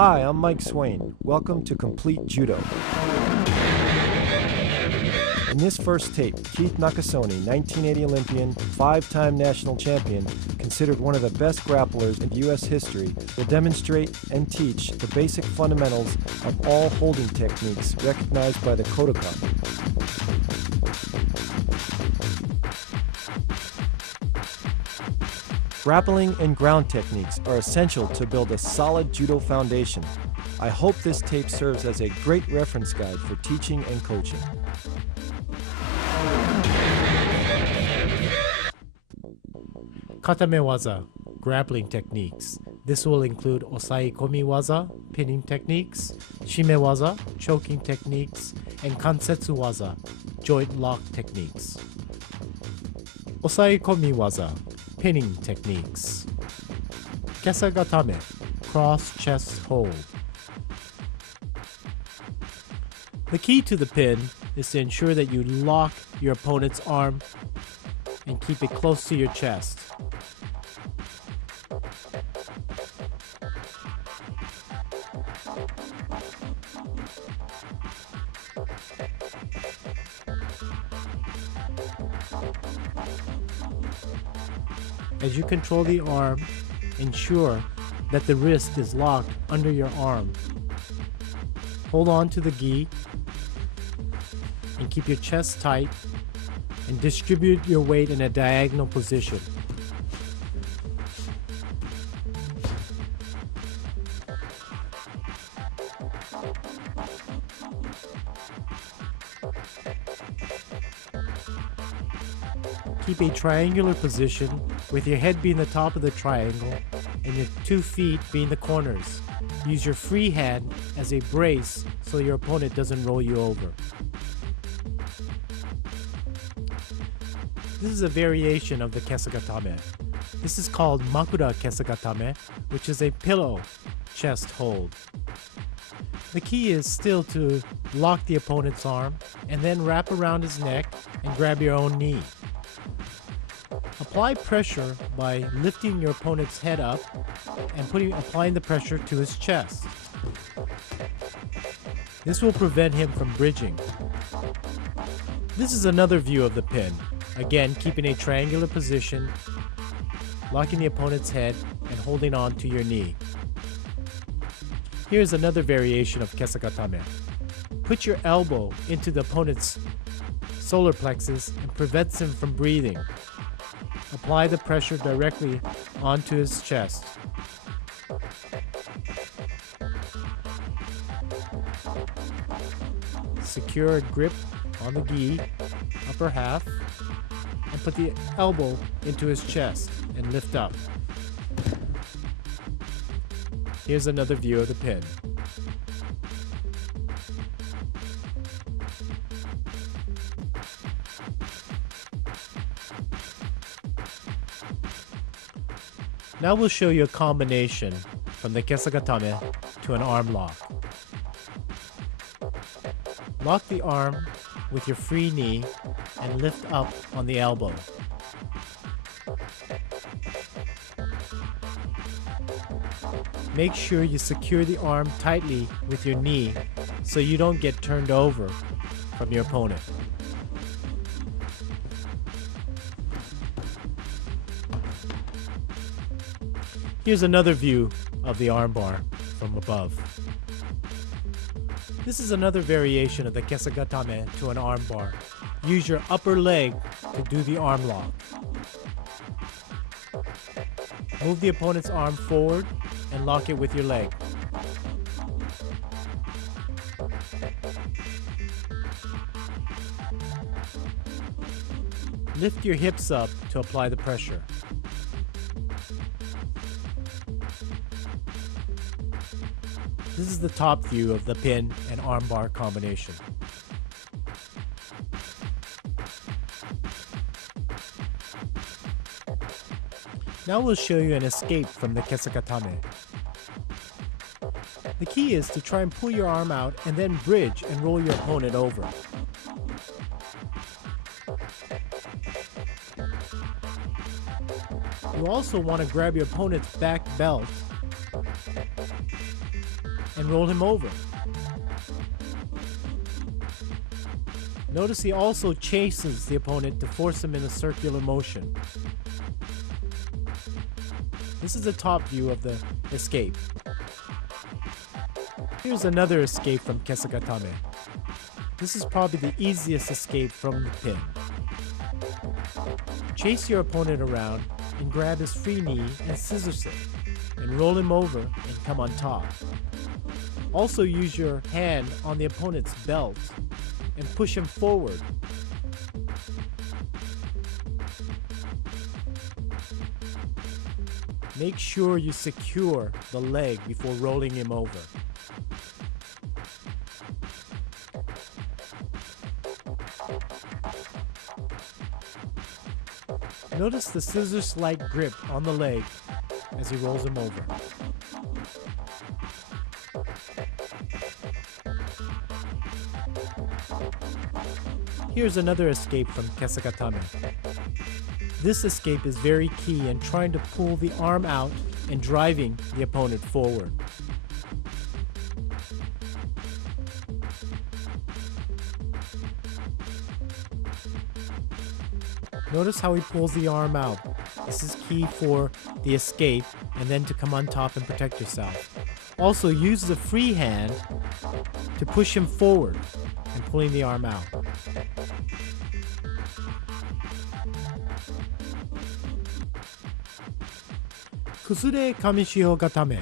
Hi, I'm Mike Swain. Welcome to Complete Judo. In this first tape, Keith Nakasone, 1980 Olympian, 5-time national champion, considered one of the best grapplers in U.S. history, will demonstrate and teach the basic fundamentals of all holding techniques recognized by the Kodokan. Grappling and ground techniques are essential to build a solid judo foundation. I hope this tape serves as a great reference guide for teaching and coaching. Katame waza, grappling techniques. This will include osaikomi waza, pinning techniques, shime waza, choking techniques, and kansetsu waza, joint lock techniques. Osaikomi waza, pinning techniques. Kesagatame, cross chest hold. The key to the pin is to ensure that you lock your opponent's arm and keep it close to your chest. As you control the arm, ensure that the wrist is locked under your arm. Hold on to the gi and keep your chest tight and distribute your weight in a diagonal position. Keep a triangular position with your head being the top of the triangle and your 2 feet being the corners. Use your free hand as a brace so your opponent doesn't roll you over. This is a variation of the kesagatame. This is called makura kesagatame, which is a pillow chest hold. The key is still to lock the opponent's arm and then wrap around his neck and grab your own knee. Apply pressure by lifting your opponent's head up and applying the pressure to his chest. This will prevent him from bridging. This is another view of the pin. Again, keeping a triangular position, locking the opponent's head, and holding on to your knee. Here's another variation of kesagatame. Put your elbow into the opponent's solar plexus and prevents him from breathing. Apply the pressure directly onto his chest. Secure a grip on the gi, upper half, and put the elbow into his chest and lift up. Here's another view of the pin. Now we'll show you a combination from the kesagatame to an arm lock. Lock the arm with your free knee and lift up on the elbow. Make sure you secure the arm tightly with your knee so you don't get turned over from your opponent. Here's another view of the armbar from above. This is another variation of the kesagatame to an armbar. Use your upper leg to do the arm lock. Move the opponent's arm forward and lock it with your leg. Lift your hips up to apply the pressure. This is the top view of the pin and armbar combination. Now we'll show you an escape from the kesagatame. The key is to try and pull your arm out and then bridge and roll your opponent over. You also want to grab your opponent's back belt and roll him over. Notice he also chases the opponent to force him in a circular motion. This is a top view of the escape. Here's another escape from Kesagatame. This is probably the easiest escape from the pin. Chase your opponent around and grab his free knee and scissor sit, and roll him over and come on top. Also use your hand on the opponent's belt and push him forward. Make sure you secure the leg before rolling him over. Notice the scissors-like grip on the leg as he rolls him over. Here's another escape from Kesagatame. This escape is very key in trying to pull the arm out and driving the opponent forward. Notice how he pulls the arm out. This is key for the escape and then to come on top and protect yourself. Also use the free hand to push him forward and pulling the arm out. Kusure Kamishio Gatame.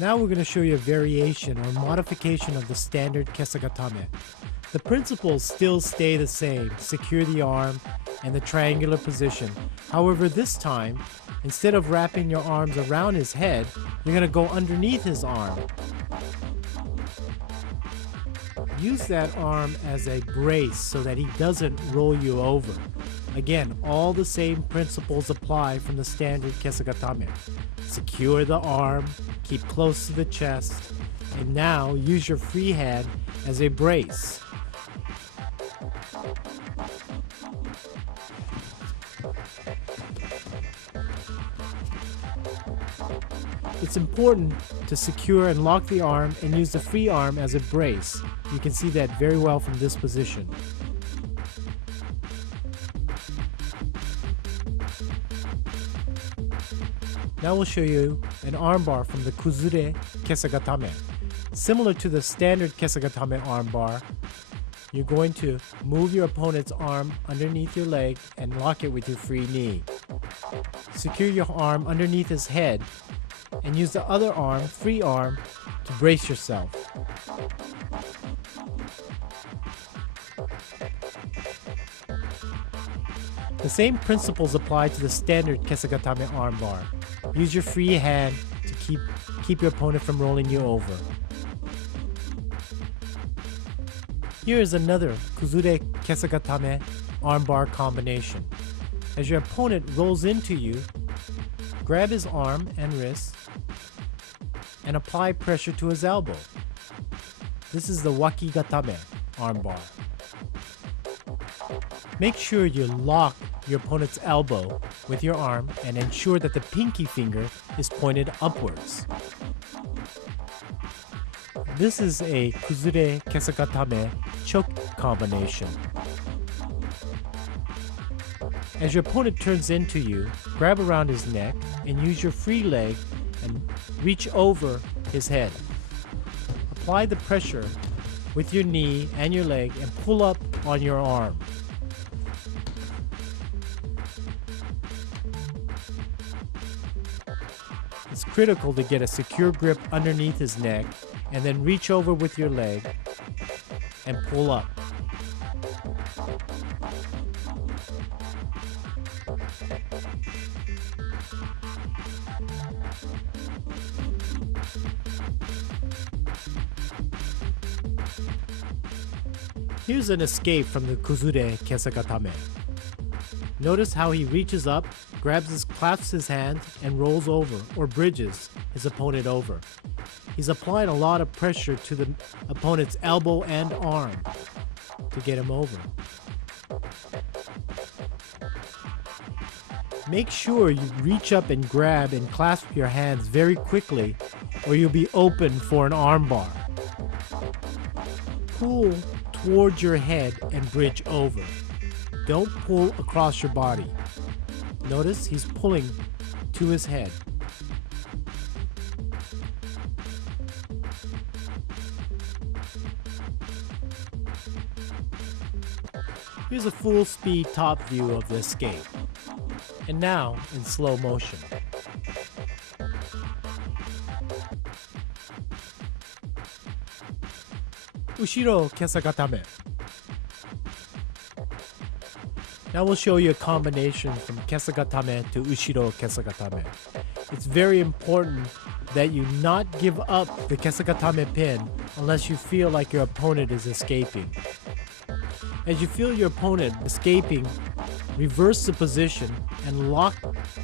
Now we're going to show you a variation or modification of the standard Kesagatame. The principles still stay the same, secure the arm and the triangular position. However, this time, instead of wrapping your arms around his head, you're going to go underneath his arm. Use that arm as a brace so that he doesn't roll you over. Again, all the same principles apply from the standard Kesagatame. Secure the arm, keep close to the chest, and now use your free hand as a brace. It's important to secure and lock the arm and use the free arm as a brace. You can see that very well from this position. Now we'll show you an armbar from the Kuzure Kesagatame. Similar to the standard Kesagatame armbar, you're going to move your opponent's arm underneath your leg and lock it with your free knee. Secure your arm underneath his head and use the other arm, free arm, to brace yourself. The same principles apply to the standard Kesagatame armbar. Use your free hand to keep your opponent from rolling you over. Here is another Kuzure Kesagatame armbar combination. As your opponent rolls into you, grab his arm and wrist and apply pressure to his elbow. This is the Wakigatame armbar. Make sure you lock your opponent's elbow with your arm and ensure that the pinky finger is pointed upwards. This is a Kuzure Kesagatame choke combination. As your opponent turns into you, grab around his neck and use your free leg and reach over his head. Apply the pressure with your knee and your leg and pull up on your arm. It's critical to get a secure grip underneath his neck and then reach over with your leg and pull up. Here's an escape from the Kuzure Kesagatame. Notice how he reaches up, clasps his hand, and rolls over or bridges his opponent over. He's applying a lot of pressure to the opponent's elbow and arm to get him over. Make sure you reach up and grab and clasp your hands very quickly or you'll be open for an armbar. Pull towards your head and bridge over. Don't pull across your body. Notice he's pulling to his head. Here's a full speed top view of the escape. And now in slow motion. Ushiro kesagatame. Now we'll show you a combination from kesagatame to ushiro kesagatame. It's very important that you not give up the kesagatame pin unless you feel like your opponent is escaping. As you feel your opponent escaping, reverse the position and lock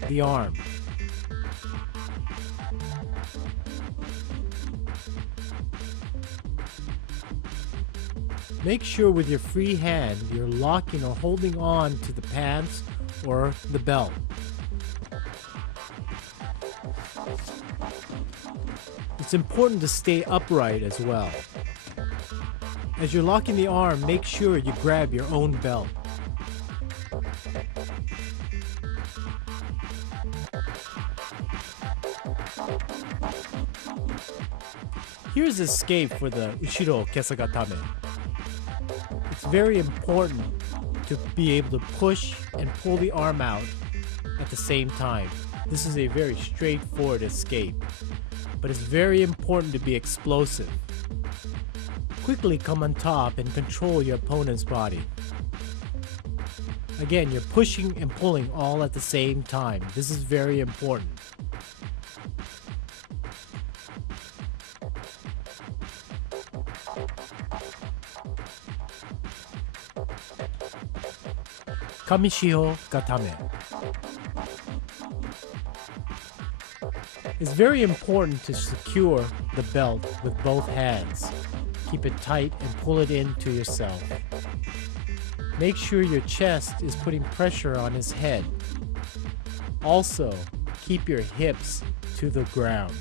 the arm. Make sure with your free hand you're locking or holding on to the pants or the belt. It's important to stay upright as well. As you're locking the arm, make sure you grab your own belt. Here's escape for the ushiro kesagatame. It's very important to be able to push and pull the arm out at the same time. This is a very straightforward escape, but it's very important to be explosive. Quickly come on top and control your opponent's body. Again, you're pushing and pulling all at the same time. This is very important. Kamishiho Gatame. It's very important to secure the belt with both hands. Keep it tight and pull it into yourself. Make sure your chest is putting pressure on his head. Also, keep your hips to the ground.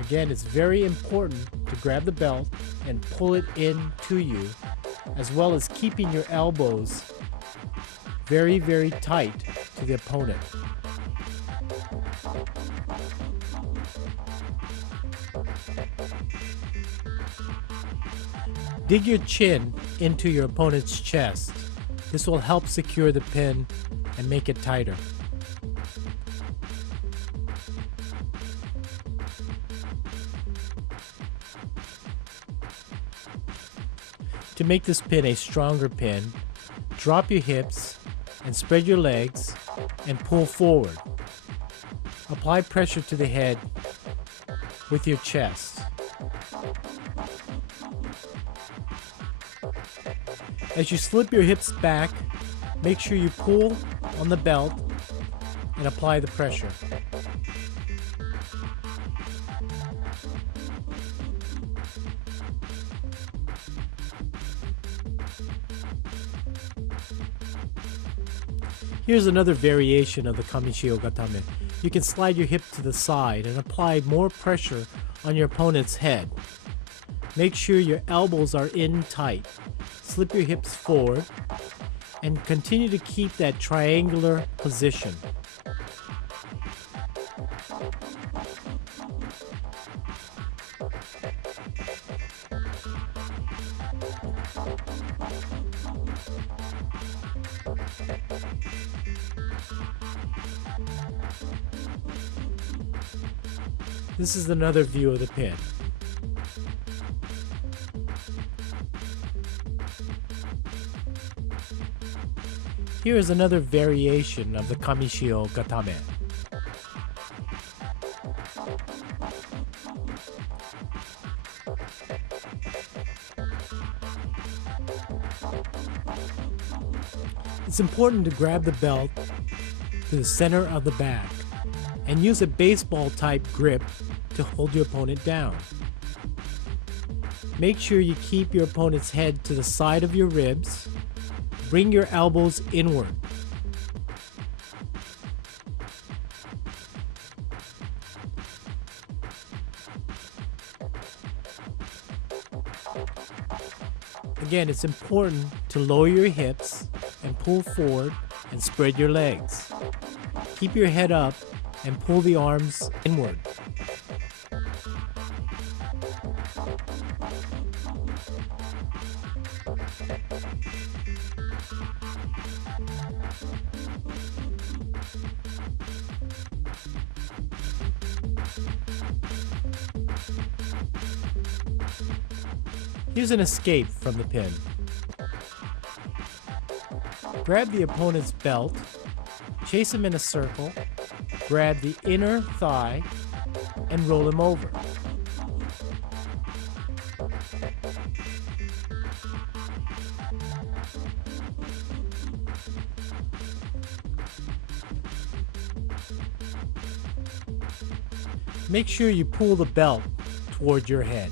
Again, it's very important to grab the belt and pull it in to you, as well as keeping your elbows very, very tight to the opponent. Dig your chin into your opponent's chest. This will help secure the pin and make it tighter. To make this pin a stronger pin, drop your hips and spread your legs and pull forward. Apply pressure to the head with your chest. As you slip your hips back, make sure you pull on the belt and apply the pressure. Here's another variation of the Kamishiho Gatame. You can slide your hip to the side and apply more pressure on your opponent's head. Make sure your elbows are in tight. Slip your hips forward and continue to keep that triangular position. This is another view of the pin. Here is another variation of the Kamishiho Gatame. It's important to grab the belt to the center of the back and use a baseball type grip to hold your opponent down. Make sure you keep your opponent's head to the side of your ribs. Bring your elbows inward. Again, it's important to lower your hips and pull forward and spread your legs. Keep your head up and pull the arms inward. Here's an escape from the pin. Grab the opponent's belt, chase him in a circle, grab the inner thigh, and roll him over. Make sure you pull the belt toward your head.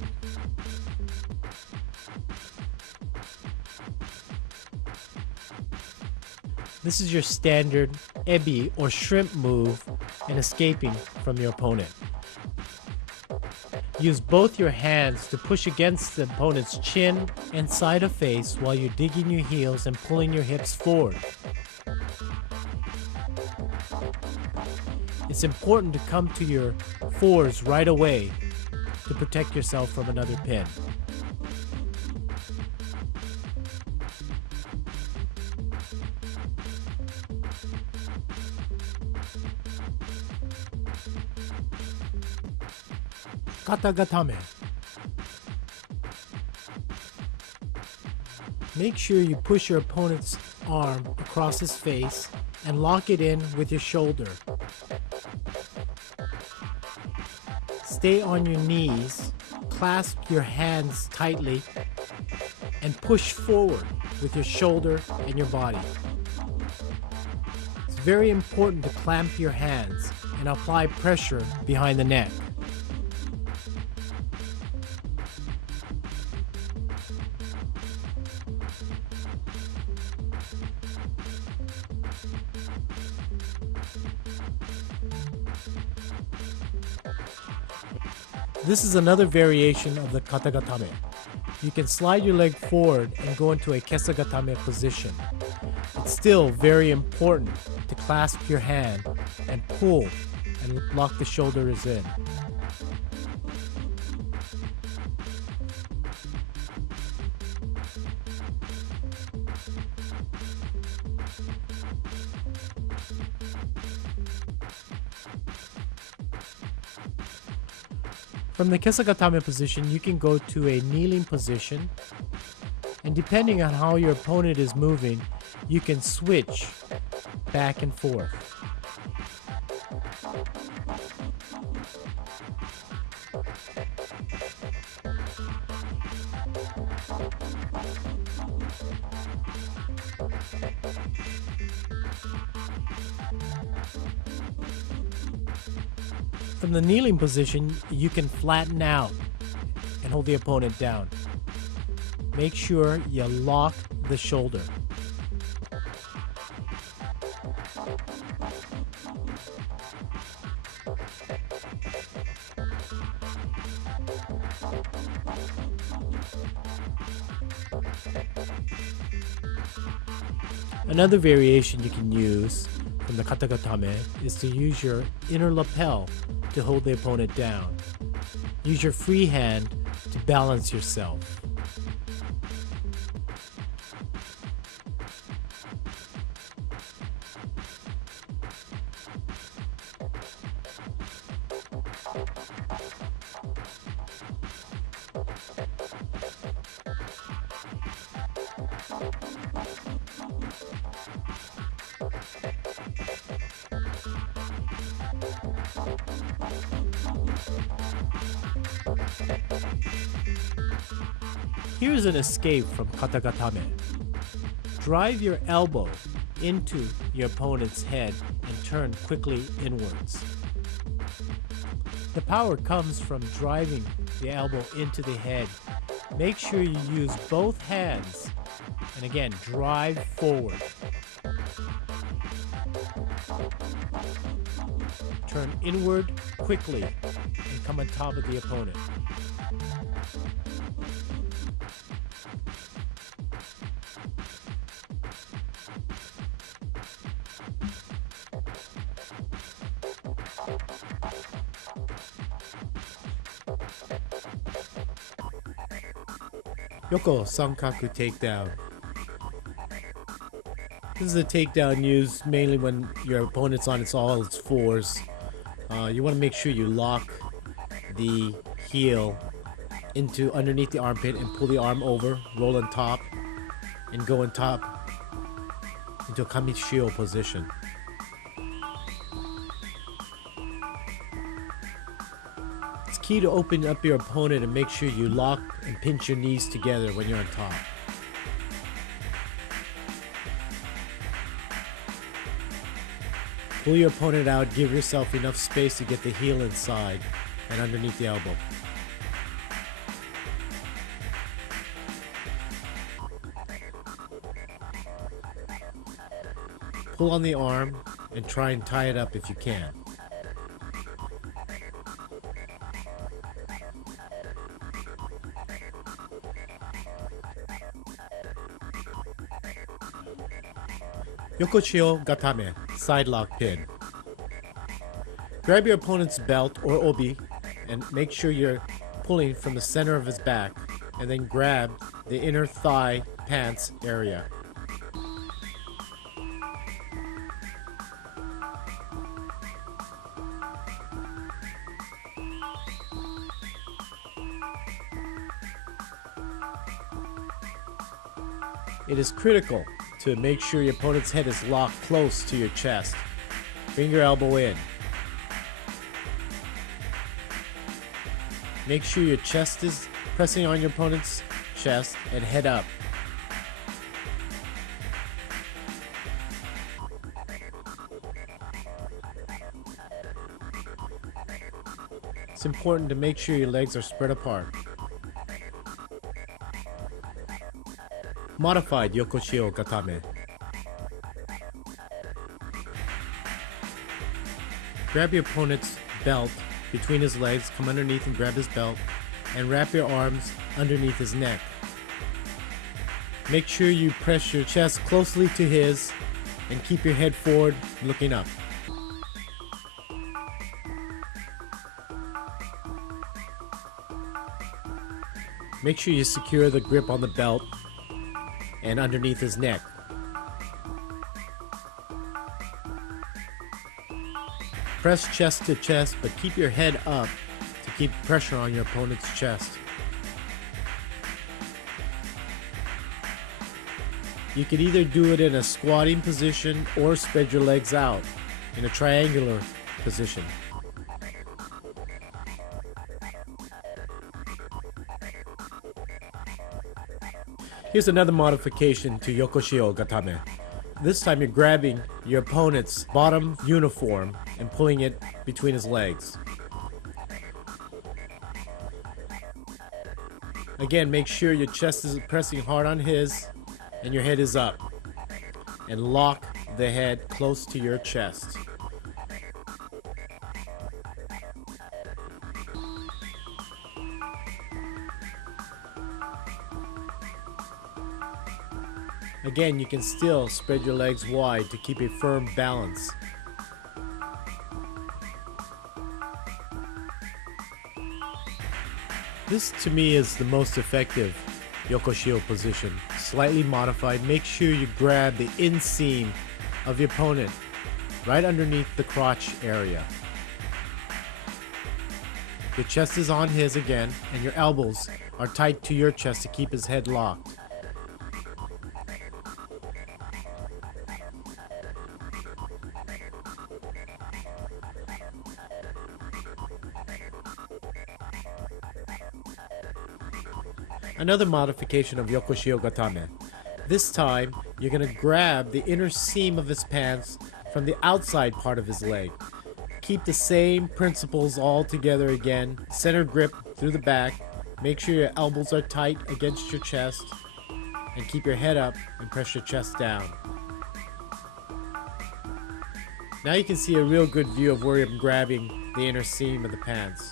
This is your standard ebi or shrimp move in escaping from your opponent. Use both your hands to push against the opponent's chin and side of face while you're digging your heels and pulling your hips forward. It's important to come to your fours right away to protect yourself from another pin. Katagatame. Make sure you push your opponent's arm across his face and lock it in with your shoulder. Stay on your knees, clasp your hands tightly, and push forward with your shoulder and your body. It's very important to clamp your hands and apply pressure behind the neck. This is another variation of the katagatame. You can slide your leg forward and go into a kesagatame position. It's still very important to clasp your hand and pull and lock the shoulders in. From the kesagatame position, you can go to a kneeling position, and depending on how your opponent is moving, you can switch back and forth. From the kneeling position, you can flatten out and hold the opponent down. Make sure you lock the shoulder. Another variation you can use from the katagatame is to use your inner lapel to hold the opponent down. Use your free hand to balance yourself. Here's an escape from katagatame. Drive your elbow into your opponent's head and turn quickly inwards. The power comes from driving the elbow into the head. Make sure you use both hands And again, drive forward. Turn inward quickly and come on top of the opponent. Yoko Sankaku takedown. This is a takedown used mainly when your opponent's on all its fours. You want to make sure you lock the heel into underneath the armpit and pull the arm over, roll on top, and go on top into a kamishio position. It's key to open up your opponent and make sure you lock and pinch your knees together when you're on top. Pull your opponent out, give yourself enough space to get the heel inside and underneath the elbow. Pull on the arm and try and tie it up if you can. Yokoshio Gatame, side lock pin. Grab your opponent's belt or obi and make sure you're pulling from the center of his back, and then grab the inner thigh pants area. It is critical to make sure your opponent's head is locked close to your chest. Bring your elbow in. Make sure your chest is pressing on your opponent's chest and head up. It's important to make sure your legs are spread apart. Modified Yokoshio Gatame. Grab your opponent's belt between his legs, come underneath and grab his belt, and wrap your arms underneath his neck. Make sure you press your chest closely to his and keep your head forward, looking up. Make sure you secure the grip on the belt and underneath his neck. Press chest to chest, but keep your head up to keep pressure on your opponent's chest. You can either do it in a squatting position or spread your legs out in a triangular position. Here's another modification to Yokoshio Gatame. This time you're grabbing your opponent's bottom uniform and pulling it between his legs. Again, make sure your chest is pressing hard on his and your head is up. And lock the head close to your chest. Again, you can still spread your legs wide to keep a firm balance. This to me is the most effective Yokoshio position. Slightly modified. Make sure you grab the inseam of your opponent right underneath the crotch area. Your chest is on his again, and your elbows are tight to your chest to keep his head locked. Another modification of Yokoshio Gatame. This time, you're going to grab the inner seam of his pants from the outside part of his leg. Keep the same principles all together again. Center grip through the back. Make sure your elbows are tight against your chest. and keep your head up and press your chest down. Now you can see a real good view of where I'm grabbing the inner seam of the pants.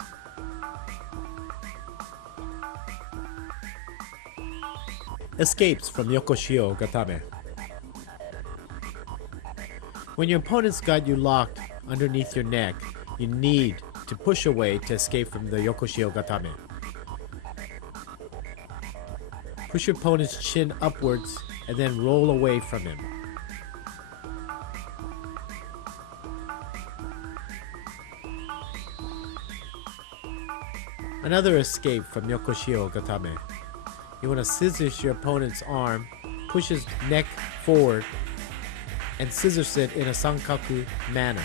Escapes from Yokoshio Gatame. When your opponent's got you locked underneath your neck, you need to push away to escape from the Yokoshio Gatame. Push your opponent's chin upwards and then roll away from him. Another escape from Yokoshio Gatame. You want to scissors your opponent's arm, push his neck forward, and scissors it in a sankaku manner.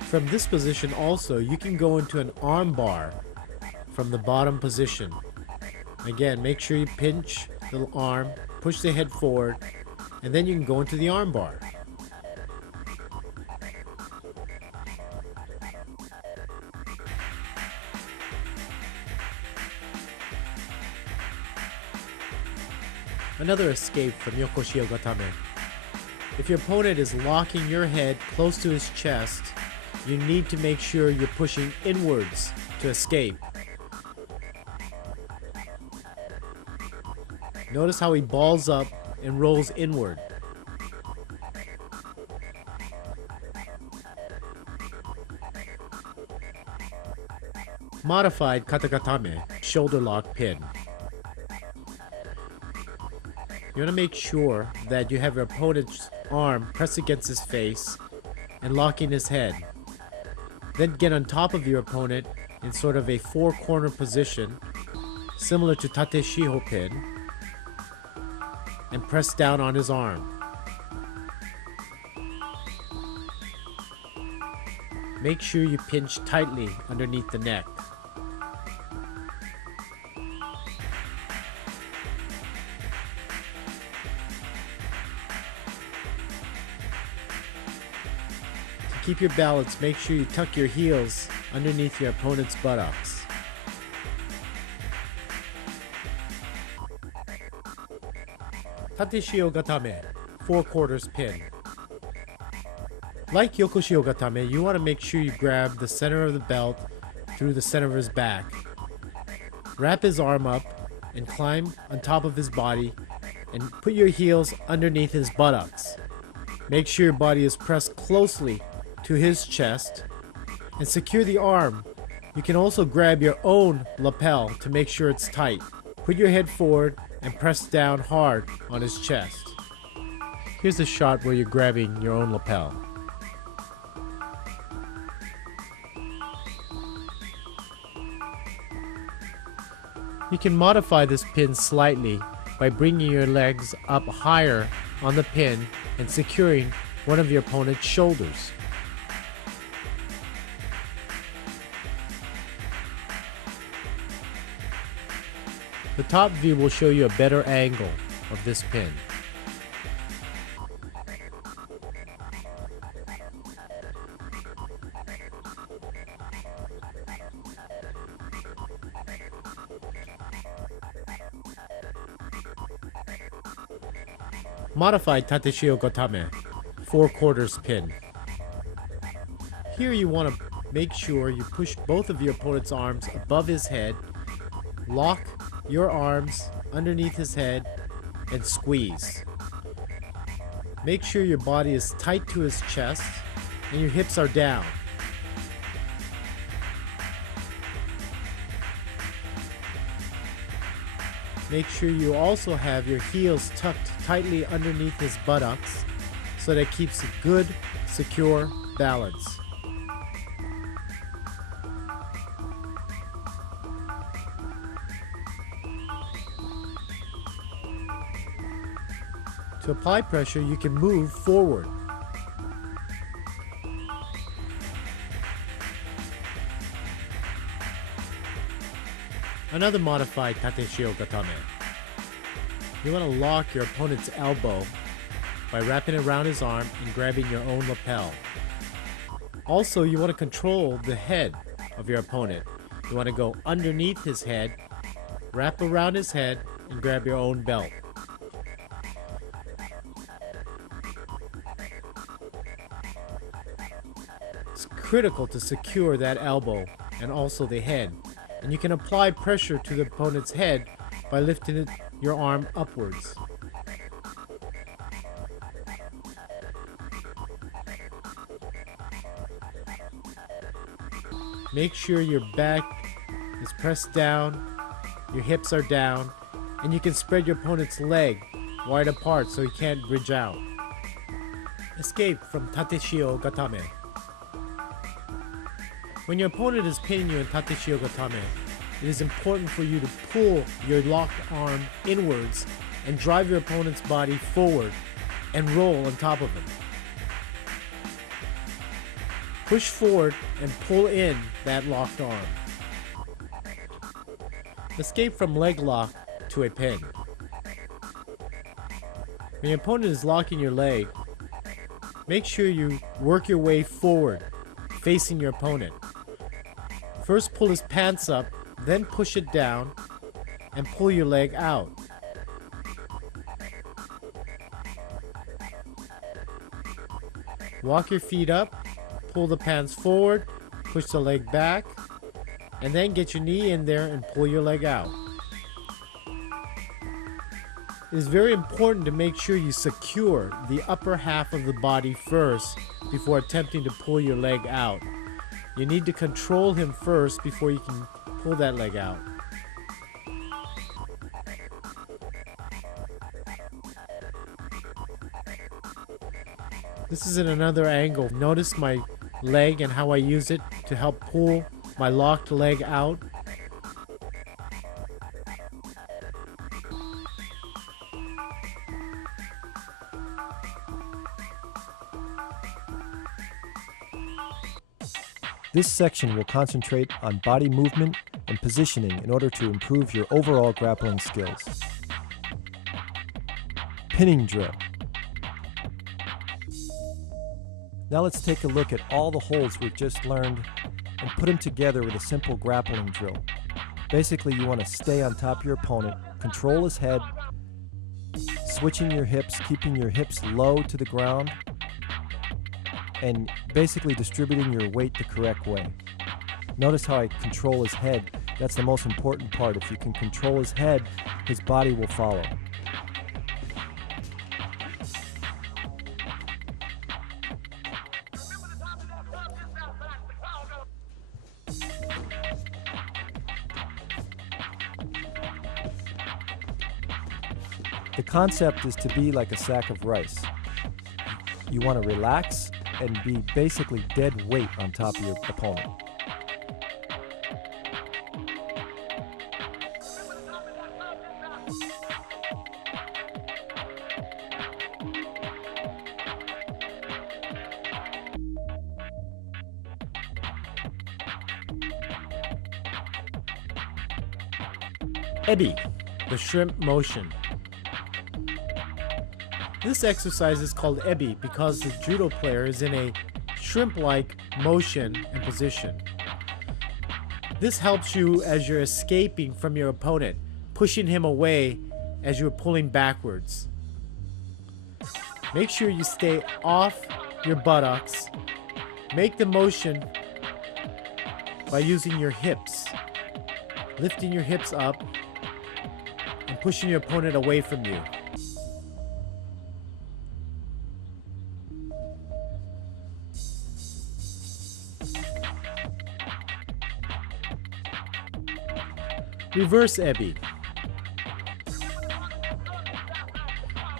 From this position also, you can go into an arm bar from the bottom position. Again, make sure you pinch the arm, push the head forward, and then you can go into the arm bar. Another escape from Yokoshio Gatame. If your opponent is locking your head close to his chest, you need to make sure you're pushing inwards to escape. Notice how he balls up and rolls inward. Modified katagatame, shoulder lock pin. You want to make sure that you have your opponent's arm pressed against his face and locking his head. Then get on top of your opponent in sort of a four-corner position, similar to tate shiho pin, and press down on his arm. Make sure you pinch tightly underneath the neck. To keep your balance, make sure you tuck your heels underneath your opponent's buttocks. Tate shio gatame, 4/4 pin. Like Yokoshio Gatame, you want to make sure you grab the center of the belt through the center of his back. Wrap his arm up and climb on top of his body and put your heels underneath his buttocks. Make sure your body is pressed closely to his chest and secure the arm. You can also grab your own lapel to make sure it's tight. Put your head forward and press down hard on his chest. Here's a shot where you're grabbing your own lapel. You can modify this pin slightly by bringing your legs up higher on the pin and securing one of your opponent's shoulders. The top view will show you a better angle of this pin. Modified tate shio gatame, 4/4 pin. Here you want to make sure you push both of your opponent's arms above his head, lock your arms underneath his head, and squeeze. Make sure your body is tight to his chest and your hips are down. Make sure you also have your heels tucked tightly underneath his buttocks so that it keeps a good, secure balance. To apply pressure, you can move forward. Another modified tate shio gatame. You want to lock your opponent's elbow by wrapping it around his arm and grabbing your own lapel. Also, you want to control the head of your opponent. You want to go underneath his head, wrap around his head, and grab your own belt. It's critical to secure that elbow and also the head. And you can apply pressure to the opponent's head by lifting your arm upwards. Make sure your back is pressed down, your hips are down, and you can spread your opponent's leg wide apart so he can't bridge out. Escape from Tateshio Gatame. When your opponent is pinning you in Tateshio Gatame, it is important for you to pull your locked arm inwards and drive your opponent's body forward and roll on top of him. Push forward and pull in that locked arm. Escape from leg lock to a pin. When your opponent is locking your leg, make sure you work your way forward, facing your opponent. First pull his pants up, then push it down, and pull your leg out. Walk your feet up, pull the pants forward, push the leg back, and then get your knee in there and pull your leg out. It is very important to make sure you secure the upper half of the body first before attempting to pull your leg out. You need to control him first before you can pull that leg out. This is in another angle. Notice my leg and how I use it to help pull my locked leg out. This section will concentrate on body movement and positioning in order to improve your overall grappling skills. Pinning drill. Now let's take a look at all the holds we've just learned and put them together with a simple grappling drill. Basically, you want to stay on top of your opponent, control his head, switching your hips, keeping your hips low to the ground, and basically distributing your weight the correct way. Notice how I control his head. That's the most important part. If you can control his head, his body will follow. The concept is to be like a sack of rice. You want to relax and be basically dead weight on top of your opponent. Ebi, the shrimp motion. This exercise is called ebi because the judo player is in a shrimp-like motion and position. This helps you as you're escaping from your opponent, pushing him away as you're pulling backwards. Make sure you stay off your buttocks. Make the motion by using your hips, lifting your hips up and pushing your opponent away from you. Reverse ebi.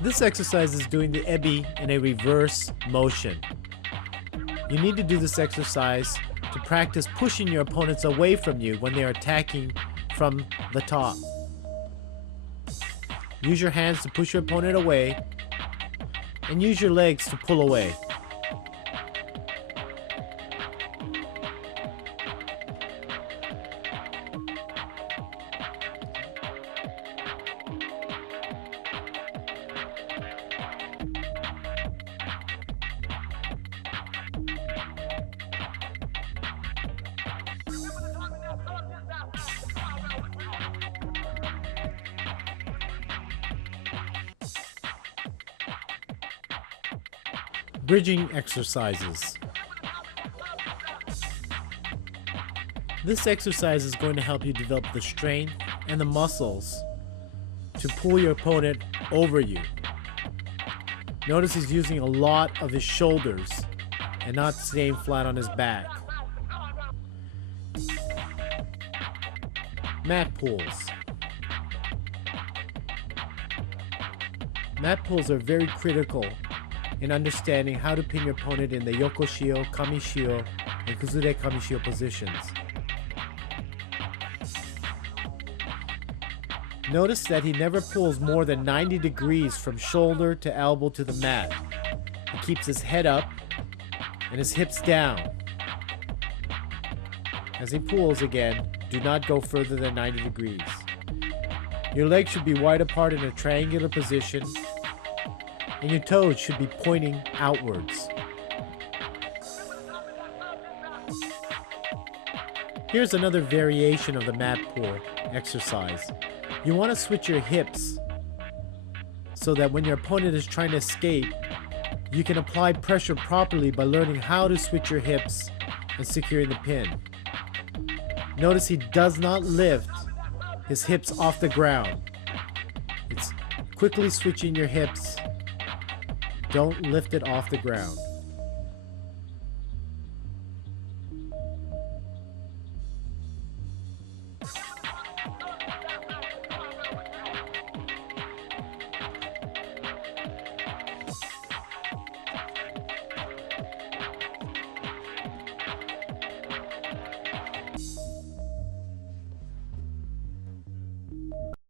This exercise is doing the ebi in a reverse motion. You need to do this exercise to practice pushing your opponents away from you when they are attacking from the top. Use your hands to push your opponent away and use your legs to pull away. Bridging exercises. This exercise is going to help you develop the strength and the muscles to pull your opponent over you. Notice he's using a lot of his shoulders and not staying flat on his back. Mat pulls. Mat pulls are very critical in understanding how to pin your opponent in the yokoshio, kamishio, and kuzure kamishio positions. Notice that he never pulls more than 90 degrees from shoulder to elbow to the mat. He keeps his head up and his hips down. As he pulls again, do not go further than 90 degrees. Your legs should be wide apart in a triangular position, and your toes should be pointing outwards. Here's another variation of the mat pull exercise. You want to switch your hips so that when your opponent is trying to escape, you can apply pressure properly by learning how to switch your hips and securing the pin. Notice he does not lift his hips off the ground. It's quickly switching your hips. Don't lift it off the ground.